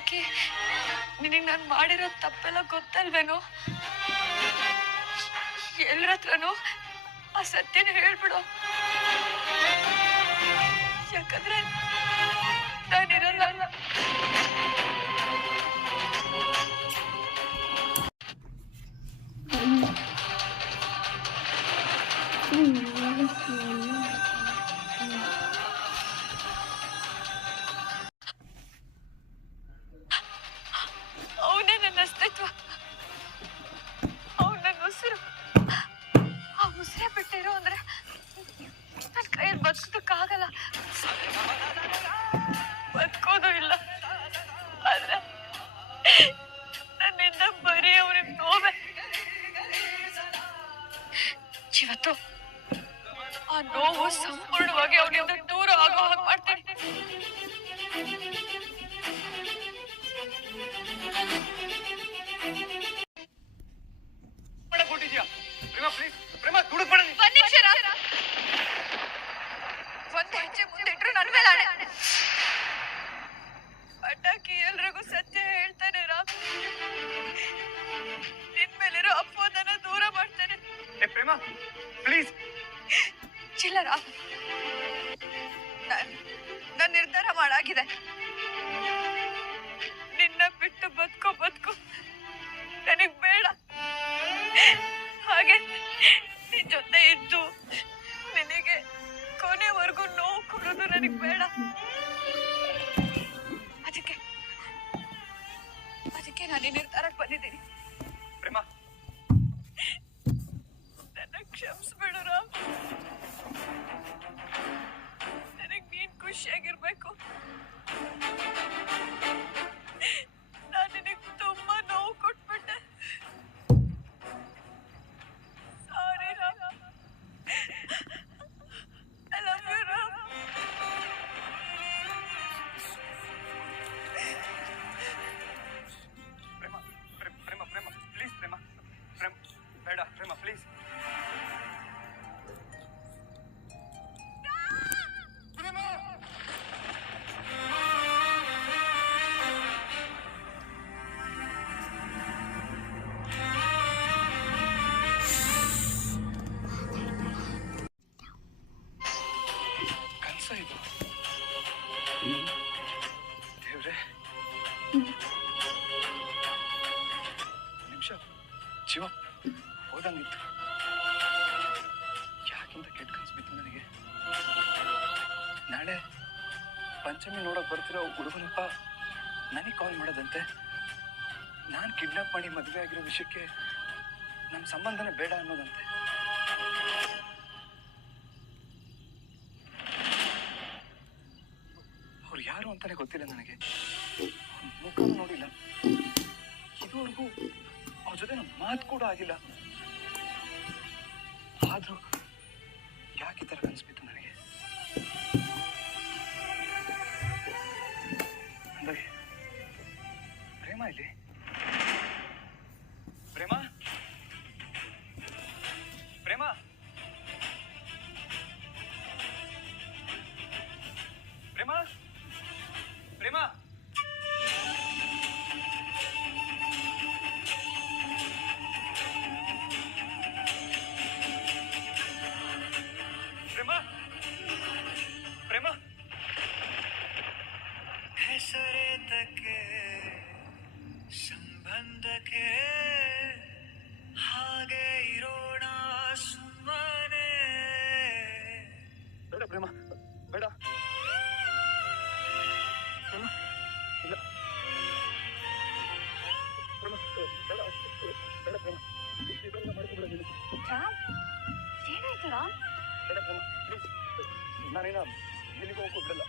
ಯಾಕೆ ನಿನಗೆ ನಾನು ಮಾಡಿರೋ ತಪ್ಪೆಲ್ಲ ಗೊತ್ತಲ್ವೇನೋ? ಎಲ್ಲರ ಹತ್ರನೂ ಆ ಸತ್ಯನ ಹೇಳ್ಬಿಡು. ಯಾಕಂದ್ರೆ ನಾನಿರಲ್ಲ. ಅವನೇ ನನ್ನ ಅಸ್ತಿತ್ವ, ಅವನ ನನ್ನ ಉಸಿರು. ಆ ಉಸಿರೇ ಬಿಟ್ಟಿರೋ ಅಂದ್ರೆ ನನ್ನ ಕೈಯಲ್ಲಿ ಬದುಕೋದಕ್ಕಾಗಲ್ಲ, ಬದುಕೋದು ಇಲ್ಲ. ಆದ್ರೆ ನನ್ನಿಂದ ಬರೀ ಅವನಿಗೆ ನೋವೆ. ಇವತ್ತು ಆ ನೋವು ಸಂಪೂರ್ಣವಾಗಿ ಅವನಿಂದ ದೂರ ಆಗೋ ಹಾಗೆ ಮಾಡ್ತೀನಿ. ಒಂದ್ ಹೆಜ್ಜೆ ಮುಂದೆ ಇಟ್ರು ನನ್ ಮೇಲೆ ಆಣೆ. ಪಟಾಕಿ ಎಲ್ರಿಗೂ ಸತ್ಯ ಹೇಳ್ತಾನೆ ರಾಮ್. ನಿನ್ ಮೇಲಿರೋ ಅಪವಾದನ ದೂರ ಮಾಡ್ತಾನೆ. ಪ್ರೇಮ ಪ್ಲೀಸ್. ಇಲ್ಲ ರಾಮ್, ನನ್ ನಿರ್ಧಾರ ಮಾಡಾಗಿದೆ. ನಿನ್ನ ಬಿಟ್ಟು ಬದುಕು ನನಗ್ ಬೇಡ. ಹಾಗೆ ನಿನ್ ಜೊತೆ ಇದ್ದು ನಿನಗೆ ಕೊನೆವರೆಗೂ ನೋವು ಕೊಡೋದು ನನಗ್ ಬೇಡ. ಅದಕ್ಕೆ ನಾನು ಈ ನಿರ್ಧಾರಕ್ಕೆ ಬಂದಿದ್ದೀನಿ. ನನ್ನ ಕ್ಷಮಿಸ್ಬಿಡು ರಾಮ್. ನನಗ್ ನೀನ್ ಖುಷಿಯಾಗಿರ್ಬೇಕು. ನಾನು ನಿನಗ್ ತುಂಬಾ ನೋವು ಕೊಟ್ಬಿಟ್ಟೆ. Sorry Ram. I love you Ram. ಬೇಡ ಪ್ರೇಮ ಪ್ಲೀಸ್. ಕನಸ ಇದು ದೇವ್ರೆ. ನಿಮಿಷ ಜೀವ ಹೋದಂಗಿತ್ತು. ಯಾಕಿಂತ ಕೆಟ್ಟ ಕನ್ಸು ಬಿತ್ತು ನನಗೆ. ನಾಳೆ ಪಂಚಮಿ ನೋಡಕ್ ಬರ್ತಿರೋ ಹುಡುಗನಪ್ಪ ನನಗೆ ಕಾಲ್ ಮಾಡೋದಂತೆ. ನಾನು ಕಿಡ್ನಾಪ್ ಮಾಡಿ ಮದುವೆ ಆಗಿರೋ ವಿಷಯಕ್ಕೆ ನಮ್ಮ ಸಂಬಂಧನೇ ಬೇಡ ಅನ್ನೋದಂತೆ. ಅವ್ರು ಯಾರು ಅಂತಾನೆ ಗೊತ್ತಿಲ್ಲ ನನಗೆ. ಮುಖನೂ ನೋಡಿಲ್ಲ. ಇದುವರೆಗೂ ಅವ್ರ ಜೊತೆ ಮಾತು ಕೂಡ ಆಗಿಲ್ಲ. ಆದ್ರೂ ಯಾಕೆ ಈ ತರ ಕನ್ಸ್ಬಿತ್ತು ನನಗೆ? ಅಂದ್ರೆ ಪ್ರೇಮ ಇಲ್ಲಿ. ಪ್ರೇಮ ಪ್ರೇಮ ಪ್ರೇಮ ಪ್ರೇಮ ಪ್ರೇಮ ಹೆಸರೇತಕ್ಕೆ ಸಂಬಂಧಕ್ಕೆ ಹಾಗೆ ಇರೋಣ ಸುಮ್ಮನೆ. ಬೇಡ ಪ್ರೇಮ ಬೇಡ. ಇಲ್ಲ ಪ್ರೇಮ ಬೇಡ ಬೇಡ ಪ್ರೇಮ. ಏನಾಯ್ತು ರಾಮ್? ಬೇಡ ಪ್ರೇಮ ಪ್ಲೀಸ್. ನಾನೇನ ಎಲ್ಲಿಗೂ ಹೋಗೋ ಬಿಡಲ್ಲ.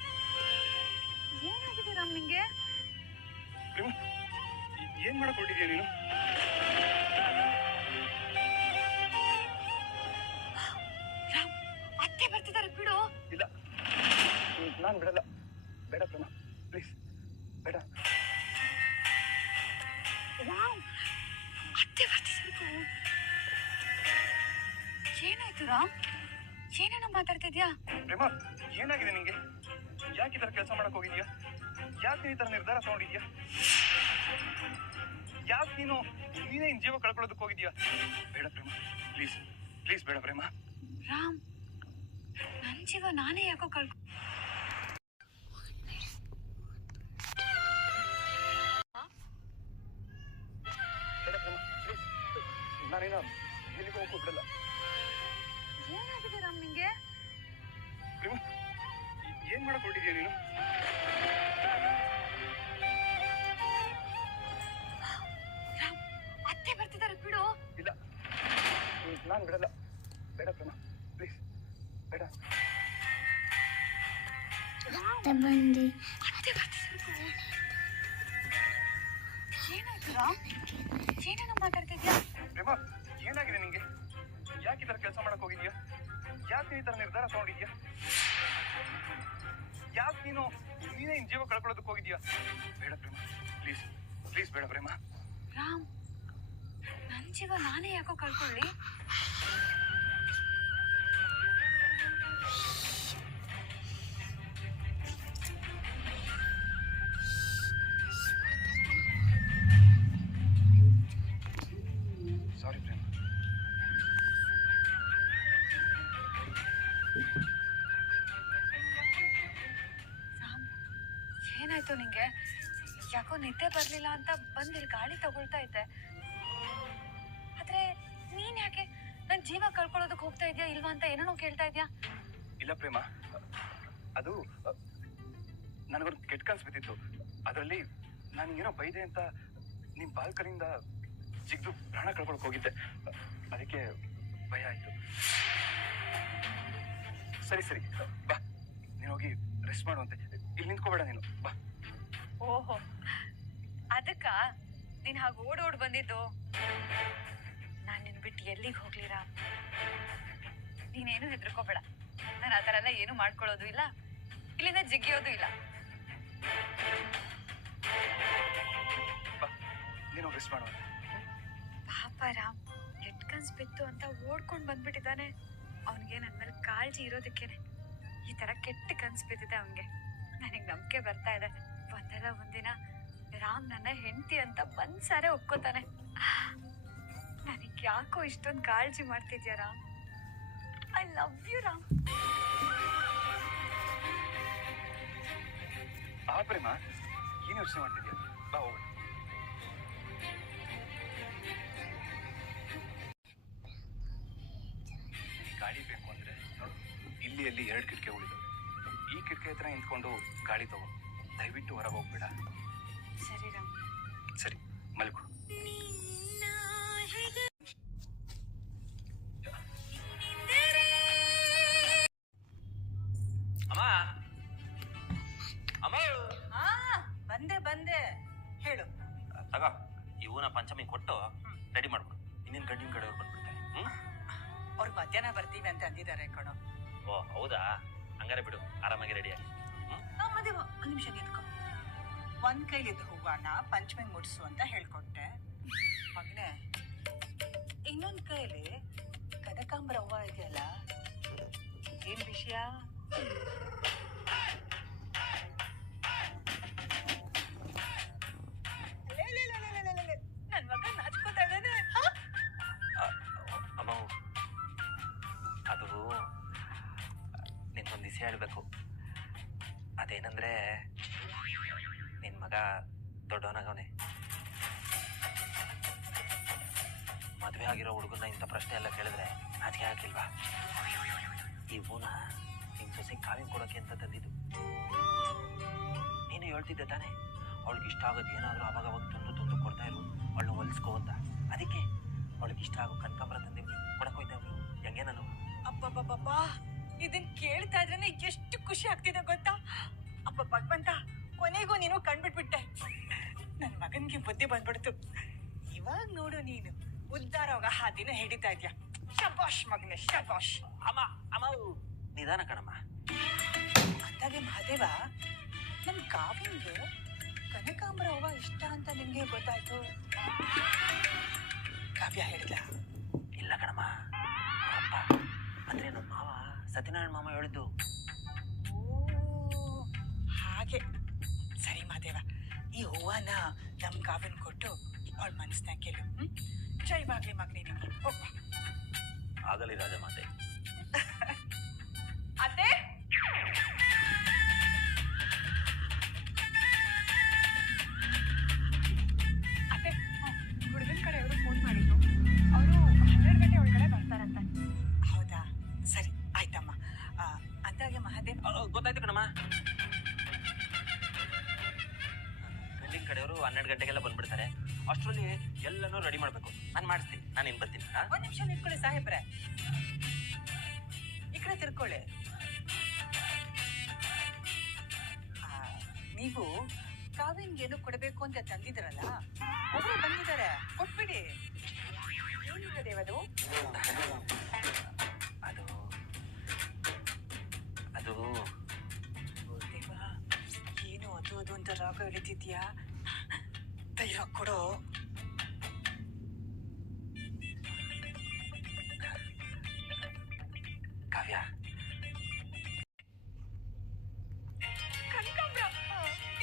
ಏನಾಗಿದೆ ರಾಮ್ ನಿಂಗೆ? ಪ್ರೇಮ ಏನ್ ಮಾಡಕ್ ಹೊರಟಿದ್ಯಾ ನೀನು? ರಾಮ್, ಅತ್ತೆ ಬರ್ತಿದ್ದಾರೆ, ಬಿಡು. ಇಲ್ಲ ನಾನು ಬಿಡಲ್ಲ. ಬೇಡ ಪ್ರೇಮ ಪ್ಲೀಸ್ ಬೇಡ. ರಾಮ್, ಅತ್ತೆ ಬರ್ತಿದ್ದಾರೆ. ಏನಾಯ್ತು ರಾಮ್? ಏನೇನೋ ಮಾತಾಡ್ತಿದ್ಯಾ? ಪ್ರೇಮ ಏನಾಗಿದೆ ನಿಂಗೆ? ಯಾಕೆ ಈ ತರ ಕೆಲಸ ಮಾಡಕ್ ಹೋಗಿದ್ಯಾ? ಯಾಕೆ ನೀನು ಈ ಥರ ನಿರ್ಧಾರ ತಗೊಂಡಿದ್ಯಾ? ಯಾಕೆ ನೀನೇ ನಿನ್ ಜೀವ ಕಳ್ಕೊಳ್ಳೋದಕ್ಕೆ ಹೋಗಿದ್ಯಾ? ಬೇಡ ಪ್ರೇಮ, ಪ್ಲೀಸ್ ಪ್ಲೀಸ್ ಬೇಡ ಪ್ರೇಮ. ರಾಮ್, ನನ್ ಜೀವ ನಾನೇ ಯಾಕೋ ಬೇಡ ಪ್ರೇಮ, ಪ್ಲೀಸ್. ನಾನೇನೋ ಎಲ್ಲಿಗೆ ಹೋಗಕ್ಕೂ ಬಿಡಲ್ಲ. ಏನಾಗಿದೆ ರಾಮ್ ನಿಂಗೆ? ಪ್ರೇಮ, ಏನ್ ಮಾಡಕ್ ಹೊರಟಿದ್ಯಾ ನೀನು? ರಾಮ್, ಅತ್ತೆ ಬರ್ತಿದ್ದಾರೆ, ಬಿಡು. ಇಲ್ಲ, ನಾನು ಬಿಡಲ್ಲ. ಬೇಡ ಪ್ರೇಮ, ಪ್ಲೀಸ್ ಬೇಡ. ಅತ್ತೆ ಬರ್ತಿದ್ದಾರೆ. ಏನಾಯ್ತು ರಾಮ್? ಏನೇನೋ ಮಾತಾಡ್ತಿದ್ಯಾ? ಪ್ರೇಮ, ಏನಾಗಿದೆ ನಿಂಗೆ? ಯಾಕೆ ಈ ಥರ ಕೆಲಸ ಮಾಡಕ್ ಹೋಗಿದ್ಯಾ? ಯಾಕೆ ಈ ಥರ ನಿರ್ಧಾರ ತಗೊಂಡಿದ್ಯಾ? ಯಾಕೆ ನೀನೇ ನಿನ್ ಜೀವ ಕಳ್ಕೊಳ್ಳೋದಕ್ಕೆ ಹೋಗಿದ್ಯಾ? ಬೇಡ ಪ್ರೇಮ, ಪ್ಲೀಸ್ ಪ್ಲೀಸ್ ಬೇಡ ಪ್ರೇಮ. ರಾಮ್, ನನ್ ಜೀವ ನಾನೇ ಯಾಕೋ ಕಳ್ಕೊಳ್ಳಿ? ಸಾರಿ ಪ್ರೇಮ. ರಾಮ್, ಏನಾಯ್ತು ನಿಂಗೆ? ಯಾಕೋ ನಿದ್ದೆ ಬರ್ಲಿಲ್ಲ ಅಂತ ಬಂದ್ ಇಲ್ಲಿ ಗಾಳಿ ತಗೊಳ್ತಾ ಇದ್ದೆ. ಆದ್ರೆ ನೀನ್ ಯಾಕೆ ನನ್ ಜೀವ ಕಳ್ಕೊಳ್ಳೋದಕ್ಕೆ ಹೋಗ್ತಾ ಇದ್ಯಾ ಇಲ್ವಾ ಅಂತ ಏನೇನೋ ಕೇಳ್ತಾ ಇದ್ಯಾ? ಇಲ್ಲ ಪ್ರೇಮ, ಅದು ನನಗೊಂದು ಕೆಟ್ಟ ಕನ್ಸು ಬಿದ್ದಿತ್ತು. ಅದರಲ್ಲಿ ನಾನು ಏನೋ ಬೈದೆ ಅಂತ ನಿಮ್ ಬಾಲ್ಕನಿಂದ ಜಿಗ್ದು ಪ್ರಾಣ ಕಳ್ಕೊಳಕ್ ಹೋಗಿದ್ದೆ. ಅದಕ್ಕೆ ಭಯ ಆಯ್ತು. ಸರಿ ಸರಿ ಬಾ, ನೀನು ಹೋಗಿ ರೆಸ್ಟ್ ಮಾಡುವಂತೆ. ಇಲ್ಲಿ ನಿಂತ್ಕೋಬೇಡ ನೀನು, ಬಾ. ಓಹೋ, ಅದಕ್ಕ ನೀನ್ ಹಾಗೆ ಓಡೋಡ್ ಬಂದಿದ್ದು? ನಾನ್ ನಿನ್ ಬಿಟ್ಟು ಎಲ್ಲಿಗೆ ಹೋಗ್ಲಿರಾ? ನೀನೇನು ಹೆದರ್ಕೋಬೇಡ. ನಾನು ಆ ಥರ ಎಲ್ಲ ಏನು ಮಾಡ್ಕೊಳ್ಳೋದು ಇಲ್ಲ, ಇಲ್ಲಿಂದ ಜಿಗಿಯೋದು ಇಲ್ಲ. ಬಾ, ನೀನು ರೆಸ್ಟ್ ಮಾಡುವಂತೆ. ಪಾಪ ರಾಮ್, ಕೆಟ್ಟ ಕನ್ಸ್ ಬಿತ್ತು ಅಂತ ಓಡ್ಕೊಂಡ್ ಬಂದ್ಬಿಟ್ಟಿದ್ದಾನೆ. ಅವನ್ಗೆ ನನ್ ಮೇಲೆ ಕಾಳಜಿ ಇರೋದಕ್ಕೇನೆ ಈ ತರ ಕೆಟ್ಟ ಕನ್ಸ್ ಬಿದ್ದಿದೆ ಅವನ್ಗೆ. ನನಗ್ ನಂಬಿಕೆ ಬರ್ತಾ ಇದೆ, ಒಂದಲ್ಲ ಒಂದಿನ ರಾಮ್ ನನ್ನ ಹೆಂಡತಿ ಅಂತ ಒಂದ್ಸಾರೆ ಒಪ್ಕೋತಾನೆ. ನನಗ್ ಯಾಕೋ ಇಷ್ಟೊಂದು ಕಾಳಜಿ ಮಾಡ್ತಿದ್ಯಾ Ram? I love you Ram. ಆ ಪ್ರೇಮ, ಏನು ಯೋಚನೆ ಮಾಡ್ತಿದ್ಯಾ? ಬಾ ಹೋಗೋಣ. ಗಾಳಿ ಬೇಕು ಅಂದ್ರೆ ನೋಡು, ಇಲ್ಲಿ 2 ಕಿಟಕಿಗಳಿದ್ದಾವೆ. ಈ ಕಿಟಕಿ ಹತ್ರ ನಿಂತ್ಕೊಂಡು ಗಾಳಿ ತಗೋ. ದಯವಿಟ್ಟು ಹೊರಗೆ ಹೋಗ್ಬೇಡ. ಸರಿ ರಾಮ್. ಸರಿ, ಮಲ್ಕೊ. ಅಮ್ಮ ಅಮ್ಮ, ಬಂದೆ ಬಂದೆ, ಹೇಳು. ತಗ ಇವನ ಪಂಚಮಿ ಕೊಟ್ಟು ರೆಡಿ ಮಾಡ್ಬಿಡು. ಇನ್ನೇನು ಗಂಡಿನ ಕಡೆಯವ್ರು ಬಂದ್ಬಿಡ್ತಾರೆ. ಅವ್ರು ಮಧ್ಯಾಹ್ನ ಬರ್ತೀವಿ ಅಂತ ಅಂದಿದ್ದಾರೆ ಕಣೋ. ಓ ಹೌದಾ? ಹಂಗಾರೆ ಬಿಡು, ಆರಾಮಾಗಿ ರೆಡಿಯಾಗಿ. ಮದುವೆ ಒಂದ್ ನಿಮಿಷ ನಿಂತ್ಕೊ. ಒಂದ್ ಕೈಲಿದ್ದು ಹೂವಣ್ಣ ಪಂಚಮಿಗೆ ಮುಡ್ಸು ಅಂತ ಹೇಳ್ಕೊಟ್ಟೆ ಮಗನೇ. ಇನ್ನೊಂದ್ ಕೈಲಿ ಕನಕಾಂಬರ ಹೂವ ಇದೆಯಲ್ಲ, ಏನ್ ವಿಷಯ? ನನ್ ಮಗ ನಾಚ್ಕೋತಾ ಇದ್ದಾನೆ. ಅಮ್ಮ, ಅದು ನಿನ್ಗೊಂದು ವಿಷಯ ಹೇಳ್ಬೇಕು. ಅದೇನಂದ್ರೆ ನಿನ್ ಮಗ ದೊಡ್ಡವನಾಗವನೆ. ಮದ್ವೆ ಆಗಿರೋ ಹುಡುಗನ ಇಂಥ ಪ್ರಶ್ನೆ ಎಲ್ಲ ಕೇಳಿದ್ರೆ ನಾಚಿಕೆ ಹಾಕಿಲ್ವಾ? ಈ ಹೂನ ನಿನ್ ಸೊಸೆ ಕಾವಿನ ಕೊಡೋಕೆ ಅಂತ ತಂದಿದ್ದು. ನೀನು ಹೇಳ್ತಿದ್ದೆ ತಾನೆ, ಅವಳಿಗೆ ಇಷ್ಟ ಆಗೋದು ಏನಾದರೂ ಅವಾಗ ತಂದು ಕೊಡ್ತಾ ಇರು, ಅವಳನ್ನ ಹೊಲಿಸ್ಕೋ ಅಂತ. ಅದಕ್ಕೆ ಅವಳಿಗೆ ಇಷ್ಟ ಆಗೋ ಕನಕಾಂಬರ ತಂದಿವ್ನಿ, ಕೊಡಕೋಯ್ತೇವ್ನಿ. ಹೆಂಗೆ ನಾನು? ಅಬ್ಬಬ್ಬಬ್ಬ, ಇದನ್ ಕೇಳ್ತಾ ಇದ್ರೇನೆ ಎಷ್ಟು ಖುಷಿ ಆಗ್ತಿದೆ ಗೊತ್ತಾ? ಅಪ್ಪ ಭಗವಂತ, ಕೊನೆಗೂ ನೀನು ಕಂಡ್ಬಿಟ್ಬಿಟ್ಟೆ. ನನ್ ಮಗನ್ಗೆ ಬುದ್ಧಿ ಬಂದ್ಬಿಡ್ತು. ಇವಾಗ ನೋಡು, ನೀನು ಉದ್ದಾರವಾಗ ಆ ದಿನ ಹಿಡಿತಾ ಇದ್ಯಾ. ಶಬಾಷ್ ಮಗನೇ, ಶಬಾಷ್. ಅಮ್ಮ ಅಮ್ಮ, ನಿಧಾನ ಕಣಮ್ಮ. ಅಂದಾಗೆ ಮಹಾದೇವ, ನಮ್ ಕಾವ್ಯಂಗೆ ಕನಕಾಂಬರ ಹೂವ ಇಷ್ಟ ಅಂತ ನಿಮ್ಗೆ ಗೊತ್ತಾಯ್ತು? ಕಾವ್ಯ ಹೇಳಿದ? ಇಲ್ಲ ಕಣಮ್ಮ, ಅಪ್ಪ ಅಂದ್ರೆ ನಮ್ಮ ಮಾವ ಸತ್ಯನಾರಾಯಣ ಮಾಮ ಹೇಳಿದ್ದು. ಓ ಹಾಗೆ, ಸರಿ ಮಾದೇವ, ಈ ಹೂವನ ನಮ್ ಕಾವ್ಯನ್ ಕೊಟ್ಟು ಅವಳ ಮನಸ್ಸನ್ನ ಕೇಳು. ಜೈವಾಗ್ಲಿ ಮಗನೇ ನಿಮ್ಗೆ. ಹೋಗ್ಬಾ. ಆಗಲಿ ರಾಜಮಾತೆ. ಅತ್ತೆ, ಅತ್ತೆ, ಹುಡುಗನ ಕಡೆ ಅವರು ಫೋನ್ ಮಾಡಿದ್ರು. ಅವರು 12 ಗಂಟೆ ಒಳಗಡೆ ಬರ್ತಾರಂತೆ. ಹೌದಾ, ಸರಿ ಆಯ್ತಮ್ಮ. ಅಂದಾಗೆ ಮಹಾದೇವ್, ಗೊತ್ತಾಯ್ತು ಕಣಮ್ಮ. ಗಂಡಿನ ಕಡೆಯವರು 12 ಗಂಟೆಗೆಲ್ಲ ಬಂದ್ಬಿಡ್ತಾರೆ. ಅಷ್ಟರಲ್ಲಿ ಎಲ್ಲನೂ ರೆಡಿ ಮಾಡ್ಬೇಕು. ನಾನು ಮಾಡಿಸ್ತೀನಿ, ನಾನು ಇನ್ ಬರ್ತೀನಿ. ಒಂದ್ ನಿಮಿಷ ನಿಂತ್ಕೊಳ್ಳಿ ಸಾಹೇಬ್ರೆ. ಈ ಕಡೆ ತಿರ್ಕೊಳ್ಳಿ. ನೀವು ಕಾವ್ಯನ್ಗೆ ಏನು ಕೊಡಬೇಕು ಅಂತ ತಂದಿದ್ರಲ್ಲ, ಅವರು ಬಂದಿದ್ದಾರೆ, ಕೊಟ್ಬಿಡಿ. ಏನಿದೆ ದೇವದು? ಅದು ಅದು ದೇವ, ಏನು ಅದು ಅದು ಅಂತ ರಾಗ ಎಳಿತಿದ್ಯಾ? ಧೈರ್ಯ ಕೊಡು. ಕಾವ್ಯ, ಕನಕಾಂಬ್ರ,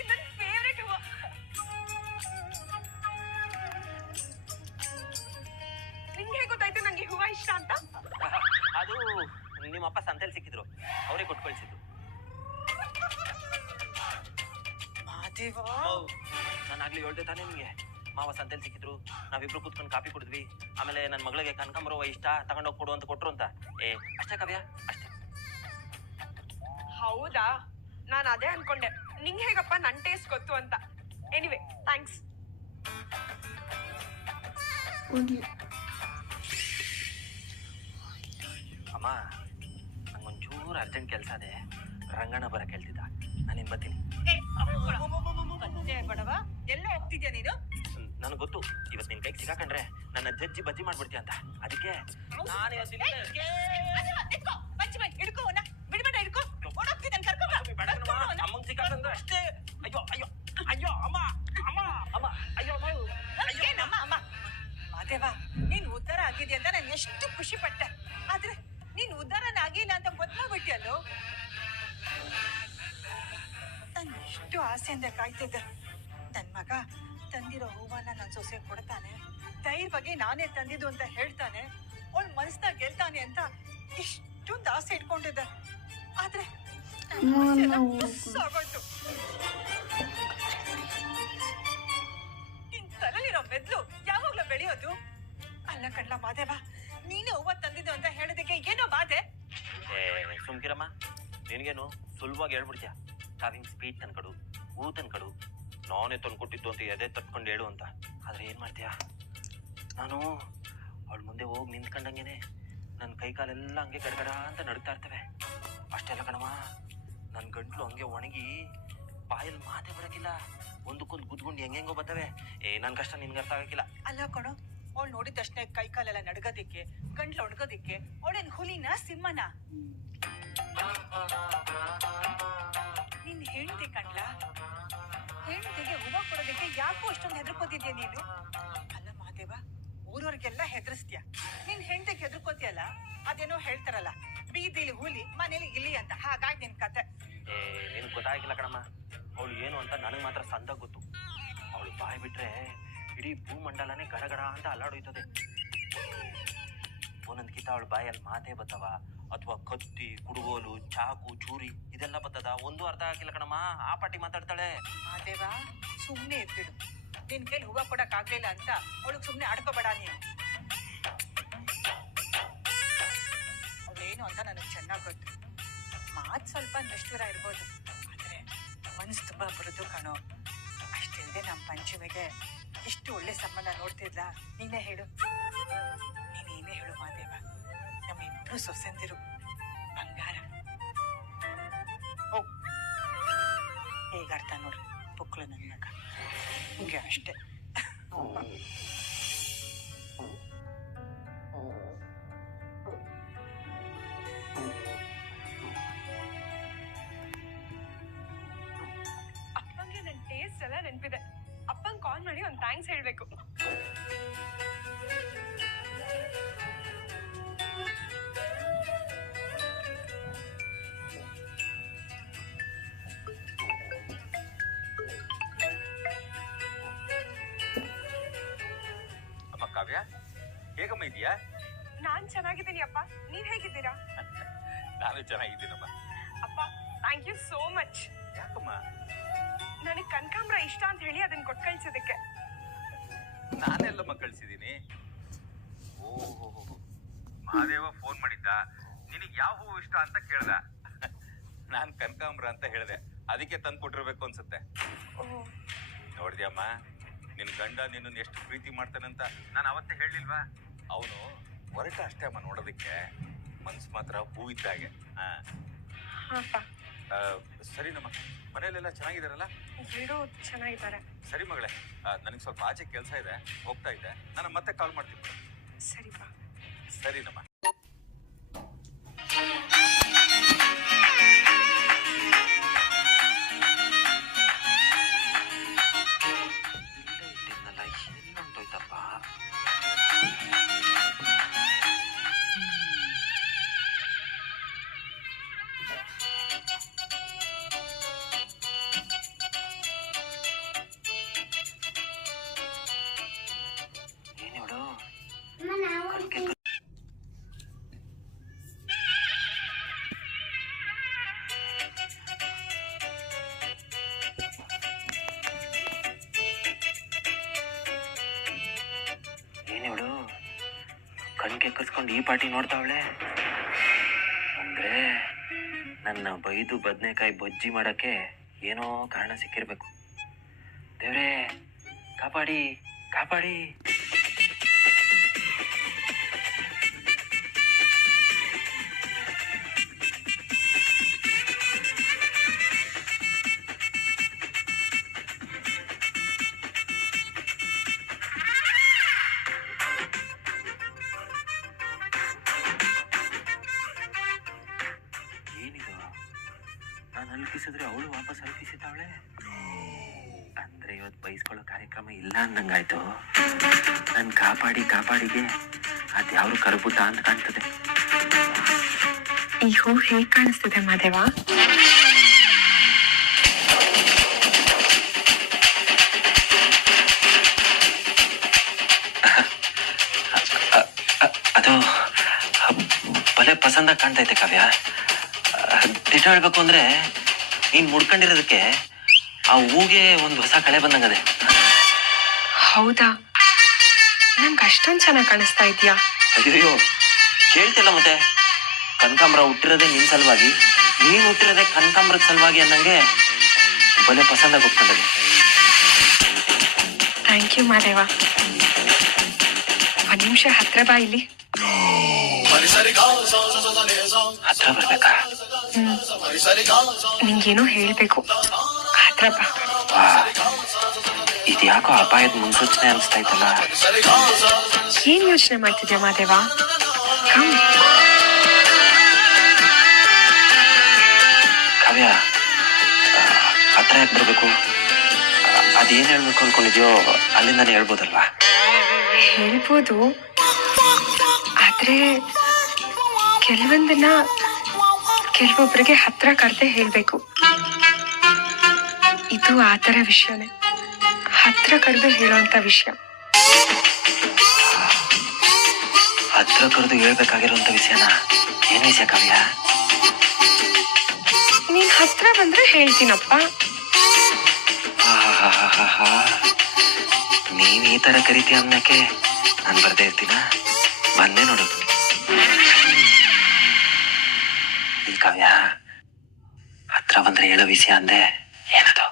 ಇದು ನನ್ನ ಫೇವ್ರೆಟ್ ಹೂವ. ನಿಂಗೆ ಹೇಗೆ ಗೊತ್ತಾಯ್ತು ನಂಗೆ ಹೂವ ಇಷ್ಟ ಅಂತ? ಅದು ನಿಮ್ಮಪ್ಪ ಸಂತೆಯಲ್ಲಿ ಸಿಕ್ಕಿದ್ರು, ಅವರೇ ಕೊಟ್ಟು ಕಳಿಸಿದ್ರು. ಮಾದೇವ, ನಾನು ಆಗ್ಲಿ ಹೇಳ್ದೆ ತಾನೇ ನಿಮಗೆ, ಮಾವ ಸಂತೆಯಲ್ಲಿ ಸಿಕ್ಕಿದ್ರು, ನಾವಿಬ್ರು ಕೂತ್ಕೊಂಡು ಕಾಫಿ ಕುಡಿದ್ವಿ. ಆಮೇಲೆ ನನ್ನ ಮಗಳಿಗೆ ಕನಕಾಂಬರ ಹೂವ ಇಷ್ಟ, ತಗೊಂಡೋಗಿ ಕೊಡು ಅಂತ ಕೊಟ್ರು ಅಂತ. ಅಷ್ಟೇ ಕಾವ್ಯ, ಅಷ್ಟೇ. ಹೌದಾ, ನಾನು ಅದೇ ಅನ್ಕೊಂಡೆ ನಿಂಗೆ ಹೇಗಪ್ಪ ನನ್ನ ಟೇಸ್ಟ್ ಗೊತ್ತು ಅಂತ. Anyway thanks. ಅಮ್ಮ, ನಂಗೊಂಚೂರು ಅರ್ಜೆಂಟ್ ಕೆಲಸ ಇದೆ, ರಂಗಣ್ಣ ಬರಕ್ಕೆ ಹೇಳ್ತಿದ್ದ. ನಾನಿನ್ ಬರ್ತೀನಿ. ಬಡವ, ಎಲ್ಲ ಹೋಗ್ತಿದ್ಯಾ ನೀನು? ನನಗೆ ಗೊತ್ತು, ಇವತ್ತು ನಿನ್ ಕೈಗೆ ಸಿಗಾಕೊಂಡ್ರೆ ನನ್ನ ಜಜ್ಜಿ ಬಜ್ಜಿ ಮಾಡ್ಬಿಡ್ತೀಯ ಅಂತ. ಅದಕ್ಕೆ ನಾನು ಅಮ್ಮಂಗ್ ಸಿಕ್ಕಾಕಂದ್ರೆ ಅಷ್ಟೇ. ಅಯ್ಯೋ ಅಯ್ಯೋ ಅಯ್ಯೋ ಅಮ್ಮ ಅಮ್ಮ ಅಮ್ಮ ಅಯ್ಯೋ ಅಮ್ಮ. ಮಾದೇವ, ನೀನ್ ಉದ್ಧಾರ ಆಗಿದೆ ಅಂತ ನಾನು ಎಷ್ಟು ಖುಷಿ ಪಟ್ಟೆ. ಆದ್ರೆ ನೀನ್ ಉದ್ಧಾರನ ಆಗಿಲ್ಲ ಅಂತ ಗೊತ್ತಾಗ್ಬಿಟ್ಟಿಯಲ್ಲೋ. ನಾನು ಎಷ್ಟು ಆಸೆಯಿಂದ ಕಾಯ್ತಿದ್ದೆ. ನನ್ ಮಗ ತಂದಿರೋ ಹೂವನ್ನ ನನ್ ಸೊಸೆ ಕೊಡ್ತಾನೆ, ಧೈರ್ಯವಾಗಿ ನಾನೇ ತಂದಿದ್ದು ಅಂತ ಹೇಳ್ತಾನೆ, ಅವಳ ಮನಸ್ನ ಗೆಲ್ತಾನೆ ಅಂತ ಇಷ್ಟೊಂದು ಆಸೆ ಇಟ್ಕೊಂಡಿದ್ದೆ. ಆದ್ರೆ ಆಗೋಯ್ತು. ನಿನ್ ತಲೆಲಿರೋ ಮೆದ್ಲು ಯಾವಾಗ್ಲೂ ಬೆಳೆಯೋದು? ಅಲ್ಲ ಕಣ್ಲ ಮಾದೇವ, ನೀನೇ ಹೂವ ತಂದಿದ್ದು ಅಂತ ಹೇಳೋದಕ್ಕೆ ಏನೋ ಬಾಧೆ? ಸುಮ್ಕಿರಮ್ಮ, ನಿನ್ಗೇನು ಸುಲಭವಾಗಿ ಹೇಳ್ಬಿಡ್ತೀಯ. ಕಾವಿಂಗ್ ಸ್ವೀಟ್ ತಂದ್ಕೊಡು, ಹೂ ತಂದ್ಕೊಡು, ನಾನೇ ತಂದ್ಕೊಟ್ಟಿದ್ದು ಅಂತ ಎದೆ ತಟ್ಕೊಂಡು ಹೇಳು ಅಂತ. ಆದ್ರೆ ಏನ್ ಮಾಡ್ತೀಯ, ನಾನು ಅವಳ ಮುಂದೆ ಹೋಗಿ ನಿಂತ್ಕೊಂಡಂಗೆನೆ ನನ್ನ ಕೈ ಕಾಲೆಲ್ಲ ಹಂಗೆ ಗಡಗಡ ಅಂತ ನಡುತ್ತಾ ಇರ್ತವೆ. ಅಷ್ಟೆಲ್ಲ ಕಣಮ್ಮ, ನನ್ನ ಗಂಟ್ಲು ಹಂಗೆ ಒಣಗಿ ಬಾಯಲ್ಲಿ ಮಾತೆ ಬರಕಿಲ್ಲ. ಒಂದಕ್ಕೊಂದು ಗುದ್ಗುಂಡು ಹೆಂಗೆಂಗೋ ಬರ್ತವೆ. ನನ್ನ ಕಷ್ಟ ನಿನ್ಗೆ ಅರ್ಥ ಆಗಕ್ಕಿಲ್ಲ. ಅಲ್ಲ ಕಣೋ, ಅವಳು ನೋಡಿದ ತಕ್ಷಣ ಕೈ ಕಾಲೆಲ್ಲ ನಡ್ಗೋದಿಕ್ಕೆ, ಗಂಟ್ಲು ಒಣಗೋದಿಕ್ಕೆ ಅವಳೇನ್ ಹುಲಿನ ಸಿಂಹನ? ನೀನ್ ಹೆಂಡತಿ ಕಣ್ಲ, ಹೆಂಡತಿಗೆ ಹೂವ ಕೊಡೋದಕ್ಕೆ ಯಾಕೋ ಅಷ್ಟೊಂದು ಹೆದರ್ಕೋತಿದ್ಯಾ ನೀನು? ಅಲ್ಲ ಮಾದೇವ, ಊರವ್ರಿಗೆಲ್ಲ ಹೆದರ್ಸ್ತೀಯ, ನೀನ್ ಹೆಂಡತಿಗೆ ಹೆದರ್ಕೋತಿಯಲ್ಲ. ಅದೇನೋ ಹೇಳ್ತಾರಲ್ಲ, ಬೀದಿಲಿ ಹುಲಿ ಮನೇಲಿ ಇಲಿ ಅಂತ, ಹಾಗಾಗಿ ನಿನ್ ಕತೆ. ನಿನ್ಗೆ ಗೊತ್ತಾಗಿಲ್ಲ ಕಣಮ್ಮ, ಅವಳು ಏನು ಅಂತ ನನಗೆ ಮಾತ್ರ ಸಂದ ಗೊತ್ತು. ಅವಳು ಬಾಯಿ ಬಿಟ್ರೆ ಇಡೀ ಭೂಮಂಡಲನೇ ಗಡಗಡ ಅಂತ ಅಲ್ಲಾಡೋಯ್ತದೆ. ಒಂದೊಂದ್ಕಿಂತ ಅವಳು ಬಾಯಲ್ಲಿ ಮಾತೇ ಬತ್ತವ, ಅಥವಾ ಕತ್ತಿ, ಕುಡುಗೋಲು, ಚಾಕು, ಚೂರಿ ಇದೆಲ್ಲ ಬತ್ತದ, ಒಂದು ಅರ್ಥ ಆಗಿಲ್ಲ ಕಣಮ್ಮ. ಆ ಪಾಟಿ ಮಾತಾಡ್ತಾಳೆ. ಮಾದೇವ, ಸುಮ್ನೆ ಇರ್ಬಿಡು. ನಿನ್ ಕೈಲಿ ಹೂವ ಕೊಡಕ್ ಆಗ್ಲಿಲ್ಲ ಅಂತ ಅವಳಿಗೆ ಸುಮ್ನೆ ಆಡ್ಕೋಬೇಡ ನೀನು. ಅವಳೇನು ಅಂತ ನನಗೆ ಚೆನ್ನಾಗ್ ಗೊತ್ತು. ಮಾತ್ ಸ್ವಲ್ಪ ನಿಷ್ಠುರ ಇರ್ಬೋದು, ಆದ್ರೆ ಮನ್ಸು ತುಂಬಾ ಮೃದು ಕಣೋ. ಅಷ್ಟಿಲ್ಲದೆ ನಮ್ಮ ಪಂಚಮಿಗೆ ಇಷ್ಟು ಒಳ್ಳೆ ಸಂಬಂಧ ನೋಡ್ತಿದ್ಲ? ನೀನೇ ಹೇಳು, ನೀನೇನೇ ಹೇಳು ಮಾದೇವ, ನಮ್ಮಿಬ್ರು ಸೊಸೆಂದಿರು ಬಂಗಾರ. ಓ, ಹೇಗ ಅರ್ಥ ನೋಡ್ರಿ ಪುಕ್ಳು ನನ್ನ ಮಗ, ಹಿಂಗೆ ಅಷ್ಟೇ. ಅಪ್ಪಂಗೆ ನನ್ನ ಟೇಸ್ಟ್ ಎಲ್ಲ ನೆನಪಿದೆ. ಅಪ್ಪಂಗೆ ಕಾಲ್ ಮಾಡಿ ಒಂದು ಥ್ಯಾಂಕ್ಸ್ ಹೇಳ್ಬೇಕು. ಕಾವ್ಯ, ಹೇಗಮ್ಮ ಇದೆಯಾ? ನಾನ್ ಚೆನ್ನಾಗಿದ್ದೀನಿ ಅಪ್ಪ, ನೀವ್ ಹೇಗಿದ್ದೀರಾ? ನಾನು ಚೆನ್ನಾಗಿದ್ದೀನಮ್ಮ. ಅಪ್ಪ, ಥ್ಯಾಂಕ್ ಯು ಸೋ ಮಚ್. ಯಾಕಮ್ಮ? ನನಗೆ ಕನಕಾಂಬ್ರ ಇಷ್ಟ ಅಂತ ಹೇಳಿ ಅದನ್ನ ಕೊಟ್ಟು ಕಳ್ಸೋದಕ್ಕೆ. ನಾನೆಲ್ಲಮ್ಮ ಕಳ್ಸಿದ್ದೀನಿ. ಓಹೋ, ಮಹಾದೇವ ಫೋನ್ ಮಾಡಿದ್ದ, ನಿನಗೆ ಯಾವ ಹೂವು ಇಷ್ಟ ಅಂತ ಕೇಳ್ದ. ನಾನ್ ಕನಕಾಂಬ್ರ ಅಂತ ಹೇಳ್ದೆ, ಅದಕ್ಕೆ ತಂದು ಕೊಟ್ಟಿರ್ಬೇಕು ಅನ್ಸುತ್ತೆ. ನೋಡಿದ್ಯಮ್ಮ, ನಿನ್ ಗಂಡ ನಿನ್ನ ಎಷ್ಟು ಪ್ರೀತಿ ಮಾಡ್ತಾನಂತ ನಾನು ಅವತ್ತೇ ಹೇಳಿಲ್ವಾ? ಅವನು ಹೊರಟ ಅಷ್ಟೇ ಅಮ್ಮ ನೋಡೋದಕ್ಕೆ, ಮನ್ಸು ಮಾತ್ರ ಹೂ ಇದ್ದಾಗೆ. ಸರಿನಮ್ಮ, ಮನೆಯಲ್ಲೆಲ್ಲ ಚೆನ್ನಾಗಿದಾರಲ್ಲ? ಎಲ್ಲರೂ ಚೆನ್ನಾಗಿದ್ದಾರೆ. ಸರಿ ಮಗಳೇ, ನನಗೆ ಸ್ವಲ್ಪ ಆಚೆ ಕೆಲಸ ಇದೆ, ಹೋಗ್ತಾ ಇದ್ದೆ. ನಾನು ಮತ್ತೆ ಕಾಲ್ ಮಾಡ್ತೀನಿ. ಸರಿಪಾ. ಸರಿನಮ್ಮ. ಏನಿವಳು ಕಣ್ಗೆ ಕರ್ಸ್ಕೊಂಡು ಈ ಪಾರ್ಟಿ ನೋಡ್ತಾವಳೆ ಅಂದ್ರೆ ನನ್ನ ಬೈದು ಬದನೆಕಾಯಿ ಬಜ್ಜಿ ಮಾಡಕ್ಕೆ ಏನೋ ಕಾರಣ ಸಿಕ್ಕಿರ್ಬೇಕು. ದೇವ್ರೇ ಕಾಪಾಡಿ ಕಾಪಾಡಿ. ನಾನು ಅಲ್ಪಿಸಿದ್ರೆ ಅವಳು ವಾಪಸ್ ಅಲ್ಪಿಸಿದ್ದಾವಳೆ ಅಂದ್ರೆ ಇವತ್ತು ಬಯಸ್ಕೊಳ್ಳೋ ಕಾರ್ಯಕ್ರಮ ಇಲ್ಲ ಅಂದಂಗಾಯ್ತು. ನನ್ ಕಾಪಾಡಿ ಕಾಪಾಡಿಗೆ ಅದ್ಯಾವ್ರು ಕರಬುತ್ತ ಅಂತ ಕಾಣ್ತದೆ. ಈ ಹೂ ಹೇಗ್ ಕಾಣಿಸ್ತಿದೆ ಮಾದೇವ? ಅದು ಭಲೆ ಪಸಂದ ಕಾಣ್ತೈತೆ ಕಾವ್ಯ. ದಿಟ ಹೇಳ್ಬೇಕು ಅಂದ್ರೆ ನೀನ್ ಮುಡ್ಕೊಂಡಿರೋದಕ್ಕೆ ಆ ಹೂಗೆ ಒಂದು ಹೊಸ ಕಳೆ ಬಂದಂಗದೆ. ಹೌದಾ? ನಂಗೆ ಅಷ್ಟೊಂದು ಚೆನ್ನಾಗಿ ಕಾಣಿಸ್ತಾ ಇದೆಯಾ? ಅಯ್ಯೋ ಕೇಳ್ತಿಲ್ಲ ಮತ್ತೆ. ಕನಕಾಂಬ್ರ ಹುಟ್ಟಿರೋದೇ ನಿನ್ ಸಲುವಾಗಿ, ನೀನ್ ಹುಟ್ಟಿರೋದೇ ಕನಕಾಂಬ್ರದ ಸಲುವಾಗಿ ಅನ್ನಂಗೆ ಬಲೆ ಪಸಂದಾಗಿ ಒಪ್ಕೊಂಡದೆ. Thank you Madeva. ಒಂದ್ ನಿಮಿಷ ಹತ್ರ ಬಾ ಇಲ್ಲಿ. ಹತ್ರ ಬರ್ಬೇಕಾ? ನಿಂಗೇನೋ ಹೇಳ್ಬೇಕು, ಹತ್ರ ಬಾ. ಇದ್ಯಾಕೋ ಅಪಾಯದ ಮುನ್ಸೂಚನೆ ಅನಿಸ್ತಾ ಇತ್ತಲ್ಲ. ಏನ್ ಯೋಚನೆ ಮಾಡ್ತಿದ್ಯಾ ಮಾದೇವ? ಕಮ್. ಕಾವ್ಯ, ಹತ್ರ ಯಾಕೆ ಬರ್ಬೇಕು? ಅದೇನ್ ಹೇಳ್ಬೇಕು ಅನ್ಕೊಂಡಿದ್ಯೋ ಅಲ್ಲಿಂದಾನೆ ಹೇಳ್ಬೋದಲ್ವಾ? ಹೇಳ್ಬೋದು, ಆದ್ರೆ ಕೆಲವೊಂದನ್ನ ಕೆಲವೊಬ್ಬರಿಗೆ ಹತ್ರ ಕರೆದೇ ಹೇಳ್ಬೇಕು. ಇದು ಆತರ ವಿಷಯನೇ, ಹತ್ರ ಕರೆದು ಹೇಳೋಂತ ವಿಷಯ. ಹತ್ರ ಕರೆದು ಹೇಳ್ಬೇಕಾಗಿರುವಂತ ವಿಷಯನ? ಏನ್ ವಿಷಯ ಕಾವ್ಯ? ನೀನ್ ಹತ್ರ ಬಂದ್ರೆ ಹೇಳ್ತೀನಪ್ಪ. ನೀನ್ ಈ ತರ ಕರಿತೀಯ ಅನ್ನಕ್ಕೆ ನಾನ್ ಬರ್ದೇ ಇರ್ತೀನ? ಬಂದೆ ನೋಡು. ಕಾವ್ಯ, ಹತ್ರ ಬಂದ್ರೆ ಹೇಳೋ ವಿಷಯ ಅಂದೆ, ಏನದು?